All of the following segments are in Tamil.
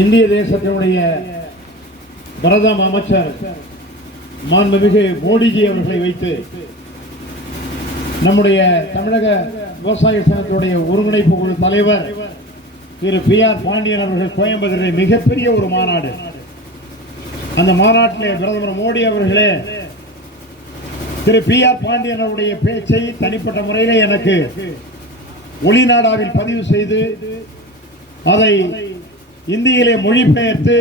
இந்திய தேசத்தினுடைய பிரதம அமைச்சர் மாண்புமிகு மோடிஜி அவர்களை வைத்து நம்முடைய தமிழக விவசாய சங்கத்தினுடைய ஒருங்கிணைப்பு குழு தலைவர் திரு PR பாண்டியன் அவர்கள் கோயம்புத்தூரில் மிகப்பெரிய ஒரு மாநாடு. அந்த மாநாட்டிலே பிரதமர் மோடி அவர்களே திரு PR பாண்டியன் அவருடைய பேச்சை தனிப்பட்ட முறையிலே எனக்கு ஒளிநாடாவில் பதிவு செய்து அதை இந்தியிலே மொழிபெயர்த்து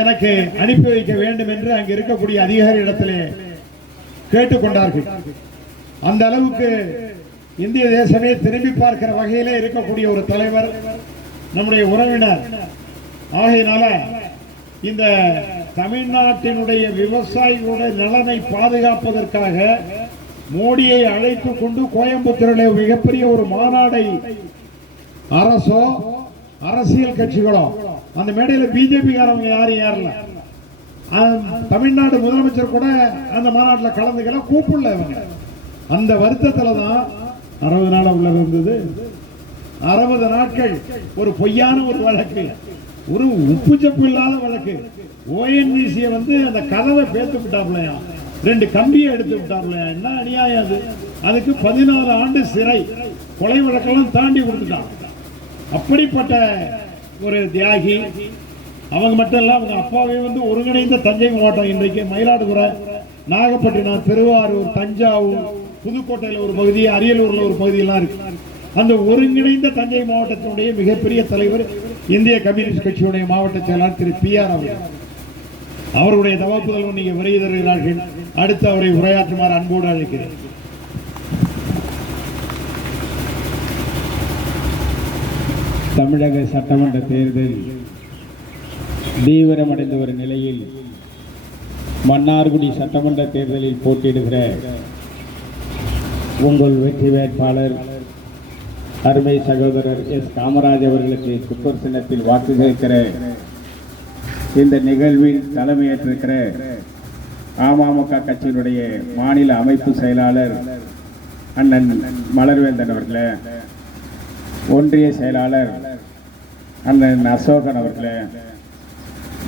எனக்கு அனுப்பி வைக்க வேண்டும் என்று அங்கு இருக்கக்கூடிய அதிகாரிகளிடத்திலே கேட்டுக்கொண்டார்கள். அந்த அளவுக்கு இந்திய தேசமே திரும்பி பார்க்கிற வகையிலே இருக்கக்கூடிய ஒரு தலைவர் நம்முடைய உறவினர். ஆகையினால இந்த தமிழ்நாட்டினுடைய விவசாயிகளுடைய நலனை பாதுகாப்பதற்காக மோடியை அழைத்துக் கொண்டு கோயம்புத்தூரில் மிகப்பெரிய ஒரு மாநாடை அரசோ அரசியல் கட்சிகளோ, அந்த மேடையில் பிஜேபி காரவங்க யாரும் ஏறல, தமிழ்நாடு முதலமைச்சர் கூட அந்த மாநாட்டில் கலந்துக்கல, கூப்பிடல. இவங்க அந்த வருத்தத்துல தான் 60 நாள் உள்ள இருந்தது. 60 நாட்கள் ஒரு பொய்யான ஒரு வழக்கு, ஒரு உப்பு சப்பு இல்லாத வழக்கு. ONGC அந்த கதவை பேத்து விட்டாப்லையா, 2 கம்பியை எடுத்து விட்டாப்லையா. என்ன அநியாயம் அது! அதுக்கு 14 ஆண்டு சிறை, கொலை வழக்கெல்லாம் தாண்டி கொடுத்துட்டான். அப்படிப்பட்ட ஒரு தியாகி. அவங்க மட்டும் இல்ல, அவங்க அப்பாவே ஒருங்கிணைந்த தஞ்சை மாவட்டம். இன்றைக்கு மயிலாடுதுறை, நாகப்பட்டினம், திருவாரூர், தஞ்சாவூர், புதுக்கோட்டையில் ஒரு பகுதி, அரியலூர்ல ஒரு பகுதியெல்லாம் இருக்கு. அந்த ஒருங்கிணைந்த தஞ்சை மாவட்டத்தினுடைய மிகப்பெரிய தலைவர் இந்திய கம்யூனிஸ்ட் கட்சியுடைய மாவட்ட செயலாளர் திரு PR அவர்கள். அவருடைய தவப்புதல் நீங்க வருகை தருகிறார்கள். அடுத்து அவரை உரையாற்றுமாறு அன்போடு அழைக்கிறேன். தமிழக சட்டமன்ற தேர்தல் தீவிரமடைந்த ஒரு நிலையில் மன்னார்குடி சட்டமன்ற தேர்தலில் போட்டியிடுகிற உங்கள் வெற்றி வேட்பாளர் அருமை சகோதரர் காமராஜ் அவர்களுக்கு குப்பர் சின்னத்தில் வாக்கு கேட்கிற இந்த நிகழ்வில் தலைமையேற்றிருக்கிற அமமுக கட்சியினுடைய மாநில அமைப்பு செயலாளர் அண்ணன் மலர்வேந்தன் அவர்களே, ஒன்றிய செயலாளர் அண்ணன் அசோகன் அவர்களே,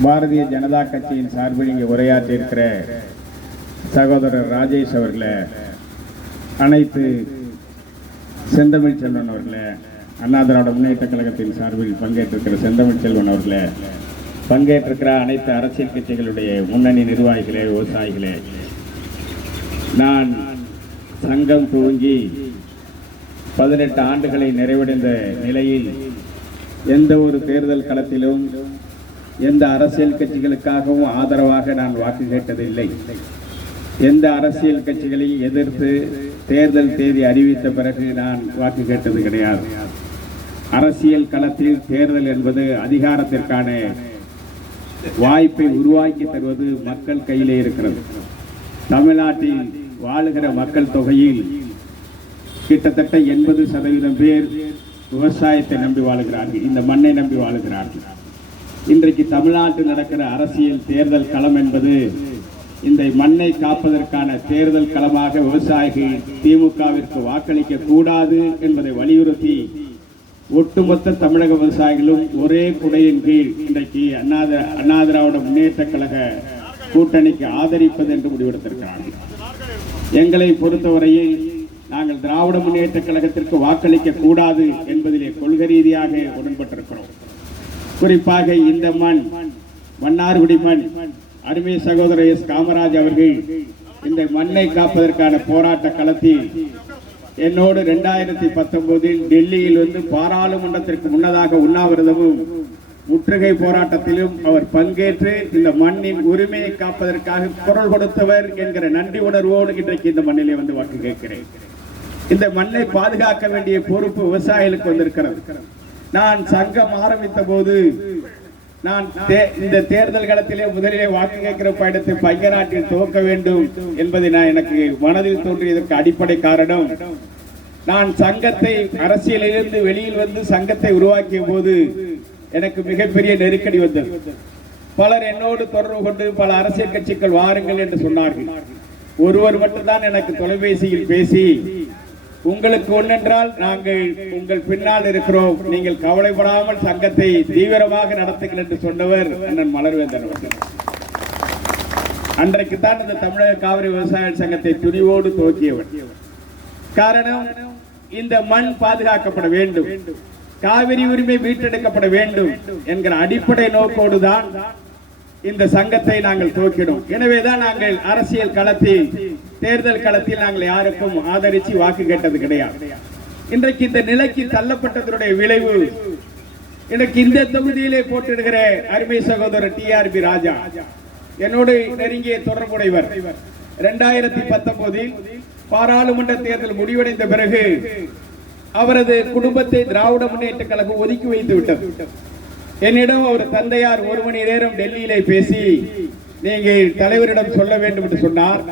பாரதிய ஜனதா கட்சியின் சார்பில் இங்கே உரையாற்றியிருக்கிற சகோதரர் ராஜேஷ் அவர்களே, அனைத்து செந்தமிழ் செல்வன் அவர்களே, அண்ணா திராவிட முன்னேற்ற கழகத்தின் சார்பில் பங்கேற்றிருக்கிற செந்தமிழ் செல்வன் அவர்களே, பங்கேற்றிருக்கிற அனைத்து அரசியல் கட்சிகளுடைய முன்னணி நிர்வாகிகளே, விவசாயிகளே, நான் சங்கம் துவங்கி 18 ஆண்டுகளை நிறைவடைந்த நிலையில் எந்த ஒரு தேர்தல் களத்திலும் எந்த அரசியல் கட்சிகளுக்காகவும் ஆதரவாக நான் வாக்கு கேட்டதில்லை. எந்த அரசியல் கட்சிகளை எதிர்த்து தேர்தல் தேதி அறிவித்த பிறகு நான் வாக்கு கேட்டது கிடையாது. அரசியல் களத்தில் தேர்தல் என்பது அதிகாரத்திற்கான வாய்ப்பை உருவாக்கி தருவது மக்கள் கையிலே இருக்கிறது. தமிழ்நாட்டில் வாழுகிற மக்கள் தொகையில் கிட்டத்தட்ட 80% பேர் விவசாயத்தை நம்பி வாழுகிறார்கள், இந்த மண்ணை நம்பி வாழுகிறார்கள். இன்றைக்கு தமிழ்நாட்டில் நடக்கிற அரசியல் தேர்தல் களம் என்பது இந்த மண்ணை காப்பதற்கான தேர்தல் களமாக விவசாயிகள் திமுகவிற்கு வாக்களிக்க கூடாது என்பதை வலியுறுத்தி ஒட்டுமொத்த தமிழக விவசாயிகளும் ஒரே குடையின் கீழ் இன்றைக்கு அண்ணா திராவிட முன்னேற்ற கழக கூட்டணிக்கு ஆதரிப்பது என்று முடிவெடுத்திருக்கிறார்கள். எங்களை பொறுத்தவரையில் நாங்கள் திராவிட முன்னேற்ற கழகத்திற்கு வாக்களிக்க கூடாது என்பதிலே கொள்கை ரீதியாக உடன்பட்டிருக்கிறோம். குறிப்பாக இந்த மண், மன்னார்குடி மண், அருமை சகோதரர் காமராஜ் அவர்கள் இந்த மண்ணை காப்பதற்கான போராட்ட களத்தில் என்னோடு 2019 டெல்லியில் பாராளுமன்றத்திற்கு முன்னதாக உண்ணாவிரதமும் முற்றுகை போராட்டத்திலும் அவர் பங்கேற்று இந்த மண்ணின் உரிமையை காப்பதற்காக குரல் கொடுத்தவர் என்கிற நன்றி உணர்வோடு இன்றைக்கு இந்த மண்ணிலே வாக்கு கேட்கிறேன். இந்த மண்ணை பாதுகாக்க வேண்டிய பொறுப்பு விவசாயிகளுக்கு வந்திருக்கிறது. நான் சங்கம் ஆரம்பித்த போது நான் இந்த தேர்தல் களத்திலே முதலிலே வாக்கு கேட்கிற பயணத்தை பையநாட்டில் துவக்க வேண்டும் என்பதை எனக்கு மனதில் தோன்றியதற்கு அடிப்படை காரணம், நான் சங்கத்தை அரசியலிலிருந்து வெளியில் சங்கத்தை உருவாக்கிய போது எனக்கு மிகப்பெரிய நெருக்கடி வந்தது. பலர் என்னோடு தொடர்பு கொண்டு பல அரசியல் கட்சிகள் வாருங்கள் என்று சொன்னார்கள். ஒருவர் மட்டும்தான் எனக்கு தொலைபேசியில் பேசி உங்களுக்கு ஒன்றென்றால் நாங்கள் உங்கள் பின்னால் இருக்கிறோம், நீங்கள் கவலைப்படாமல் சங்கத்தை தீவிரமாக நடத்துங்கள் என்று சொன்னவர் அண்ணன் மலர்வேந்தன் அவர்கள். அன்றைக்குத்தான் இந்த தமிழக காவிரி விவசாய சங்கத்தை துணிவோடு துவக்கியவர். காரணம், இந்த மண் பாதுகாக்கப்பட வேண்டும், காவிரி உரிமை மீட்டெடுக்கப்பட வேண்டும் என்கிற அடிப்படை நோக்கோடு தான் இந்த சங்கத்தை நாங்கள் துவக்கினோம். எனவேதான் நாங்கள் அரசியல் களத்தில், தேர்தல் களத்தில் நாங்கள் யாருக்கும் ஆதரிச்சு வாக்கு கேட்டது கிடையாது. இன்றைக்கு இந்த நிலைக்கு தள்ளப்பட்டதனுடைய விளைவு, எனக்கு இந்த தொகுதியிலே போட்டிடுகிற அருமை சகோதரர் TRB ராஜா என்னோடு நெருங்கிய தொடர்புடையவர். 2019 பாராளுமன்ற தேர்தல் முடிவடைந்த பிறகு அவரது குடும்பத்தை திராவிட முன்னேற்ற கழகம் ஒதுக்கி வைத்து விட்டது. என்னிடம் அவர் தந்தையார் 1 மணி நேரம் டெல்லியிலே பேசி நீங்கள் தலைவரிடம் சொல்ல வேண்டும் என்று சொன்னார்.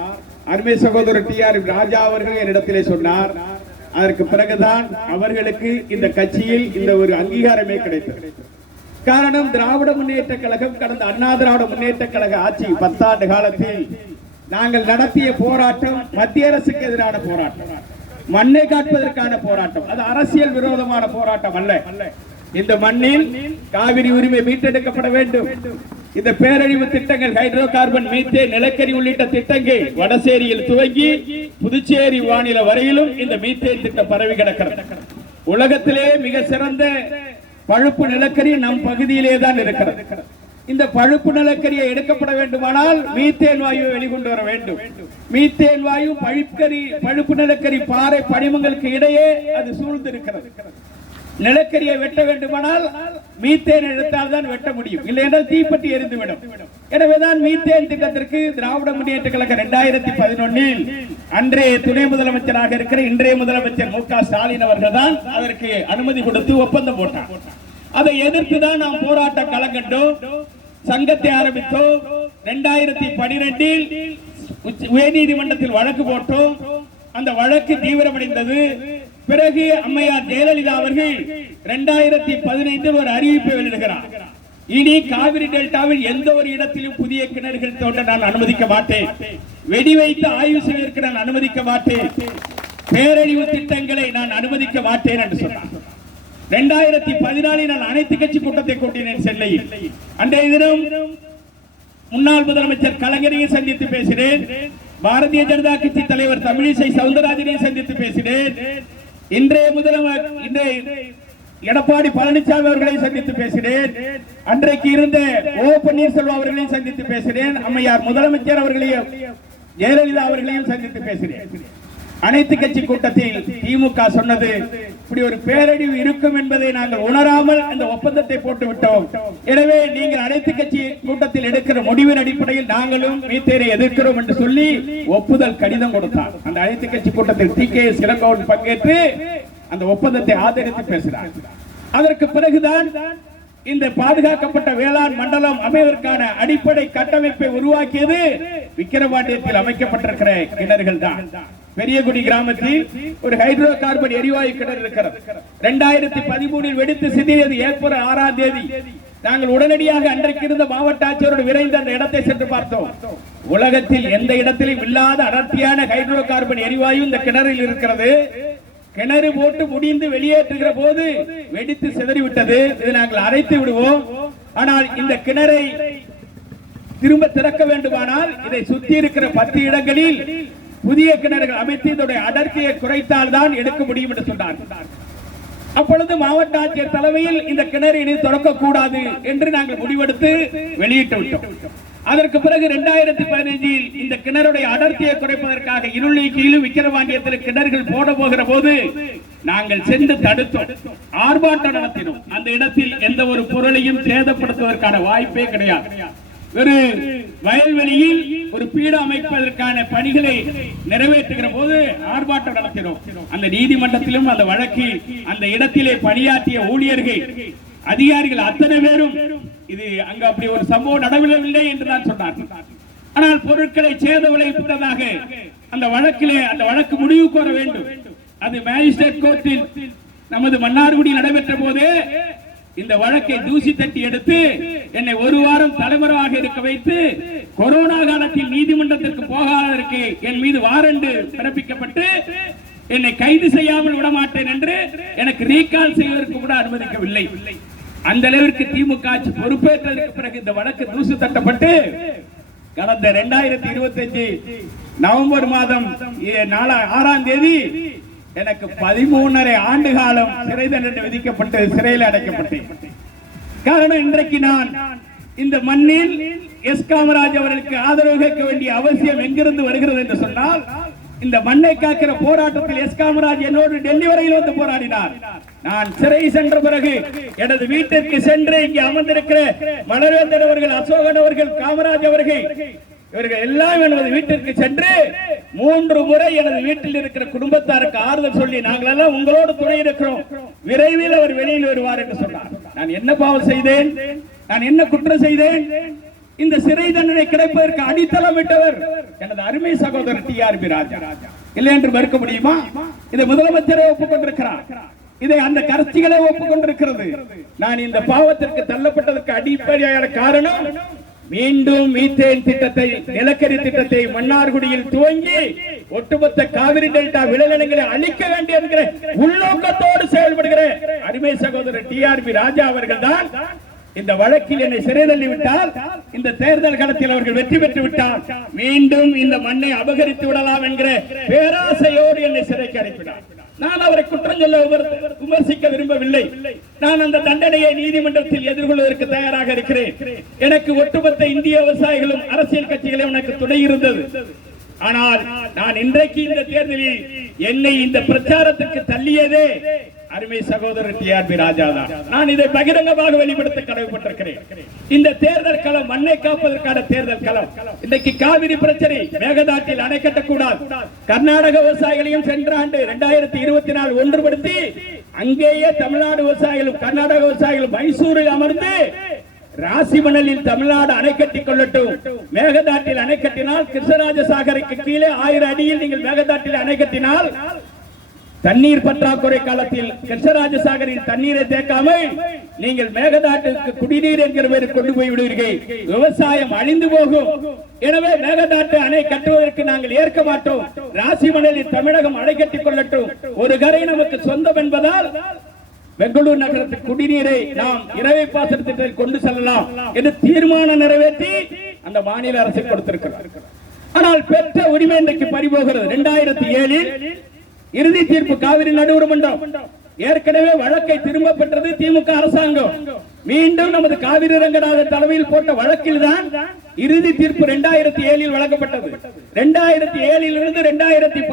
அருமை சகோதரர் TRB ராஜா அவர்கள் என்னிடத்திலே சொன்னார். அதற்கு பிறகுதான் அவர்களுக்கு இந்த கட்சியில் இந்த ஒரு அங்கீகாரமே கிடைத்தது. காரணம், திராவிட முன்னேற்ற கழகம் கடந்த அண்ணா திராவிட முன்னேற்ற கழக ஆட்சி 10 ஆண்டு காலத்தில் நாங்கள் நடத்திய போராட்டம் மத்திய அரசுக்கு எதிரான போராட்டம், மண்ணை காட்பதற்கான போராட்டம். அது அரசியல் விரோதமான போராட்டம் அல்ல. இந்த மண்ணில் காவிரி உரிமை மீட்டெடுக்கப்பட வேண்டும். இந்த பேரழிவு திட்டங்கள், ஹைட்ரோ கார்பன், மீத்தேன், நிலக்கரி உள்ளிட்ட திட்டங்கள் வடசேரியில் துவங்கி புதுச்சேரி வானில வரையிலும் இந்த மீத்தேன் திட்டம் பரவி கிடக்கிறது. உலகத்திலே மிக சிறந்த பழுப்பு நிலக்கரி நம் பகுதியிலே தான் இருக்கிறது. இந்த பழுப்பு நிலக்கரியை எடுக்கப்பட வேண்டுமானால் மீத்தேன் வாயுவை வெளிக்கொண்டு வர வேண்டும். மீத்தேன் வாயு பழுப்பு நிலக்கரி பாறை படிமங்களுக்கு இடையே அது சூழ்ந்து இருக்கிறது. நிலக்கரியை வெட்ட வேண்டுமானால் மீத்தேன் எடுத்தால் தான் வெட்ட முடியும், இல்லை என்றால் தீப்பற்றி எரிந்துவிடும். எனவேதான் மீத்தேன் திட்டத்திற்கு திராவிட முன்னேற்ற கழகம் 2011 அன்றைய துணை முதலமைச்சராக இருக்கிற இன்றைய முதலமைச்சர் MK ஸ்டாலின் அவர்கள் தான் அதற்கு அனுமதி கொடுத்து ஒப்பந்தம் போட்டார். அதை எதிர்த்து தான் நாம் போராட்டம் களங்கண்டோம், சங்கத்தை ஆரம்பித்தோம். 2012 உயர்நீதிமன்றத்தில் வழக்கு போட்டோம். அந்த வழக்கு தீவிரமடைந்தது. பிறகு அம்மையார் ஜெயலலிதா அவர்கள் 2015 ஒரு அறிவிப்பை வெளியிடுகிறார். இனி காவிரி டெல்டாவில் எந்த ஒரு இடத்திலும் புதிய கிணறுகள் தோண்ட நான் அனுமதிக்க மாட்டேன், வெடி வைத்து ஆய்வு செய்வதற்கு நான் அனுமதிக்க மாட்டேன், பேரழிவு திட்டங்களை நான் அனுமதிக்க மாட்டேன் என்று சொன்னார். 2014 நான் அனைத்து கட்சி கூட்டத்தை கூட்டினேன் சென்னையில். அன்றைய தினம் முன்னாள் முதலமைச்சர் கலைஞரையும் சந்தித்து பேசினேன், பாரதிய ஜனதா கட்சி தலைவர் தமிழிசை சவுந்தரராஜனையும் சந்தித்து பேசினேன், இன்றைய எடப்பாடி பழனிசாமி அவர்களை சந்தித்து பேசினேன், அன்றைக்கு இருந்த ஓ பன்னீர்செல்வம் அவர்களையும் சந்தித்து பேசினேன், அம்மையார் முதலமைச்சர் அவர்களையும் ஜெயலலிதா அவர்களையும் சந்தித்து பேசினேன். அனைத்து கட்சி கூட்டத்தில் திமுக சொன்னது, இப்படி ஒரு பேரழிவு இருக்கும் என்பதை நாங்கள் உணராமல் அந்த ஒப்பந்தத்தை போட்டு விட்டோம். எனவே நீங்கள் அனைத்து கட்சி கூட்டத்தில் எடுக்கிற முடிவின் அடிப்படையில் நாங்களும் மீத்தேனை எதிர்க்கிறோம் என்று சொல்லி ஒப்புதல் கடிதம் கொடுத்தார். அந்த அனைத்து கட்சி கூட்டத்தில் TKS இளங்கோவன் பங்கேற்று அந்த ஒப்பந்தத்தை ஆதரித்து பேசினார். அதற்கு பிறகுதான் இந்த பாதுகாக்கப்பட்ட வேளாண் மண்டலம் அமைவதற்கான அடிப்படை கட்டமைப்பை உருவாக்கியது விக்கிரவாண்டியத்தில் அமைக்கப்பட்டிருக்கிற கிணறுகள் தான். பெரியகுடி கிராமத்தில் ஒரு ஹைட்ரோ கார்பன் எரிவாயு கிணறு இருக்கிறது. 2013 வெடித்து சிதையது. ஏப்ரல் 6ஆம் தேதி நாங்கள் உடனடியாக அன்றைக்கு இருந்த மாவட்ட ஆட்சியரோடு விரைந்து அந்த இடத்தை சென்று பார்த்தோம். உலகத்தில் எந்த இடத்திலும் இல்லாத அடர்த்தியான ஹைட்ரோ கார்பன் எரிவாயு இந்த கிணறில் இருக்கிறது. கிணறு போட்டு முடிந்து வெளியேற்றுகிற போது வெடித்து சிதறிவிட்டது. இதை நாங்கள் அரைத்து விடுவோம். ஆனால் இந்த கிணறை திரும்ப திறக்க வேண்டுமானால் இதை சுற்றி இருக்கிற 10 இடங்களில் புதிய கிணறுகள் அமைத்து இதோட அடர்த்தியை குறைத்தால் தான் எடுக்க முடியும் என்று சொன்னார். அப்பொழுது மாவட்ட ஆட்சியர் தலைமையில் இந்த கிணறு இனி திறக்கக்கூடாது என்று நாங்கள் முடிவெடுத்து வெளியிட்டு விட்டோம். அதற்கு பிறகு 2015 இந்த கிணறுடைய அடர்த்தியை குறைப்பதற்காக இருளி கீழ் விக்கிரவாண்டியத்தில் கிணறுகள் போட போகிற போது நாங்கள் சென்று தடுத்தோம், ஆர்ப்பாட்டம் நடத்தினோம். அந்த இடத்தில் எந்த ஒரு பொருளையும் சேதப்படுத்துவதற்கான வாய்ப்பே கிடையாது. ஒரு வயல்வெளியில் ஒரு பீடம் அமைப்பதற்கான பணிகளை நிறைவேற்றுகிற போது ஆர்ப்பாட்டம் நடத்தினோம். அந்த நீதிமன்றத்திலும் அந்த வழக்கில் அந்த இடத்திலே பணியாற்றிய ஊழியர்கள், அதிகாரிகள் அத்தனை பேரும் இது அங்கு அப்படி ஒரு சம்பவம் நடக்கவில்லை என்று தான் சொன்னார்கள். ஆனால் பொருட்களை சேத விளைவித்ததாக அந்த வழக்கிலே அந்த வழக்கு முடிவுக்கு வர வேண்டும். அது மேஜிஸ்ட்ரேட் கோர்ட்டில் நமது மன்னார்குடி நடைபெற்ற போது இந்த வழக்கை தூசி தட்டி எடுத்து என்னை 1 வாரம் தலைமறைவாக இருக்க வைத்து கொரோனா காலத்தில் நீதிமன்றத்திற்கு போகாததற்கு என் மீது வாரண்டு பிறப்பிக்கப்பட்டு என்னை கைது செய்யாமல் விடமாட்டேன் என்று எனக்கு ரீகால் செய்வதற்கு கூட அனுமதிக்கவில்லை. அந்த அளவிற்கு திமுக ஆட்சி பொறுப்பேற்றதற்கு பிறகு இந்த வழக்கு தூசு தட்டப்பட்டு கடந்த 2025 நவம்பர் மாதம் 6ஆம் தேதி எனக்கு 13.5 ஆண்டு காலம் சிறை தண்டனை விதிக்கப்பட்டு சிறையில் அடைக்கப்பட்டேன். காரணம், இன்றைக்கு நான் இந்த மண்ணில் எஸ் காமராஜ் அவர்களுக்கு ஆதரவு கேட்க வேண்டிய அவசியம் எங்கிருந்து வருகிறது என்று சொன்னால், இந்த மண்ணை காக்கிற போராட்டத்தில் எஸ் காமராஜ் என்னோடு டெல்லி வரையில் வந்து போராடினார். நான் சிறை சென்ற பிறகு எனது வீட்டிற்கு சென்று இங்கே அமர்ந்திருக்கிற மலர்வேந்தன் அவர்கள், அசோகன் அவர்கள், காமராஜ் அவர்கள், இவர்கள் எல்லாம் எனது வீட்டிற்கு சென்று 3 முறை எனது வீட்டில் இருக்கிற குடும்பத்தாருக்கு ஆறுதல் சொல்லி, நாங்கள் எல்லாம் உங்களோடு துணை இருக்கிறோம், விரைவில் அவர் வெளியில் வருவார் என்று சொன்னார். நான் என்ன பாவம் செய்தேன்? நான் என்ன குற்றம் செய்தேன்? இந்த சிறை தண்டனை கிடைப்பதற்கு அடித்தளமிட்டவர் எனது அருமை சகோதரர் டிஆர்பி ராஜா. இல்லை என்று மறுக்க முடியுமா? இதை முதலமைச்சரே ஒப்புக்கொண்டிருக்கிறார். இதை அந்த கட்சிகளே ஒப்புக்கொண்டிருக்கிறது. நான் இந்த பாவத்திற்கு தள்ளப்பட்டதற்கு அடிப்படையான காரணம், மீண்டும் மீத்தேன் திட்டத்தை, நிலக்கரி திட்டத்தை மன்னார்குடியில் துவங்கி ஒட்டுமொத்த காவிரி டெல்டா விளைநிலங்களை அழிக்க வேண்டும் என்கிற உள்நோக்கத்தோடு செயல்படுகிற அருமை சகோதரர் டிஆர்பி ராஜா அவர்கள் தான் இந்த வழக்கில் என்னை சிறை தள்ளிவிட்டால், இந்த தேர்தல் களத்தில் அவர்கள் வெற்றி பெற்று விட்டால் மீண்டும் இந்த மண்ணை அபகரித்து விடலாம் என்கிற பேராசையோடு என்னை சிறைக்கு அனுப்பினார். நான் அவரை குற்றம் சொல்ல விமர்சிக்க விரும்பவில்லை. நான் அந்த தண்டனையை நீதிமன்றத்தில் எதிர்கொள்வதற்கு தயாராக இருக்கிறேன். எனக்கு ஒட்டுமொத்த இந்திய விவசாயிகளும் அரசியல் கட்சிகளும் எனக்கு துணை இருந்தது. ஆனால் நான் இன்றைக்கு இந்த தேர்தலில் என்னை இந்த பிரச்சாரத்திற்கு தள்ளியதே அருமை சகோதரர் டிஆர்பி ராஜா தான். நான் இதை பகிரங்கமாக வெளிப்படுத்த கடமைப்பட்டிருக்கிறேன். இந்த தேர்தல் களம் மண்ணை காப்பதற்கான தேர்தல் களம். இன்றைக்கு காவிரி பிரச்சனை, மேகதாட்டில் அணை கட்டக்கூடாது. கர்நாடக விவசாயிகளையும் சென்ற ஆண்டு 2024 ஒன்றுபடுத்தி அங்கேயே தமிழ்நாடு விவசாயிகளும் கர்நாடக விவசாயிகளும் மைசூரில் அமர்ந்து ராசிமணலில் தமிழ்நாடு அணை கட்டிக் கொள்ளட்டும். மேகதாட்டில் அணை கட்டினால் கிருஷ்ணராஜ சாகருக்கு கீழே 1000 அடியில் நீங்கள் மேகதாட்டில் அணை கட்டினால் தண்ணீர் பற்றாக்குறை காலத்தில் கிருஷ்ணராஜ சாகரில் தண்ணீரை தேக்காமல் நீங்கள் மேகதாட்டுக்கு குடிநீர் என்கிற பேரில் கொண்டு போய் விடுவீர்கள். விவசாயம் அழிந்து போகும். எனவே மேகதாட்டு அணை கட்டுவதற்கு நாங்கள் ஏற்க மாட்டோம். ராசிமணலில் தமிழகம் அணை கட்டிக் கொள்ளட்டும். ஒரு கரை நமக்கு சொந்தம் என்பதால் பெங்களூர் நகரத்துக்கு குடிநீரை நாம் இரவை பாசன திட்டத்தில் கொண்டு செல்லலாம் என்று தீர்மானம் நிறைவேற்றி அந்த மாநில அரசு கொடுத்திருக்கிறார். ஆனால் பெற்ற உரிமை இன்றைக்கு பறிபோகிறது. 2007 இறுதி தீர்ப்பு காவிரி நடுவர் மன்றம் ஏற்கனவே வழக்கை திரும்ப பெற்றது திமுக அரசாங்கம். மீண்டும் நமது காவிரி ரங்கநாதன் தலைமையில் போட்ட வழக்கில் தான் இறுதி தீர்ப்பு 2007 வழங்கப்பட்டது. 2007 இருந்து 2011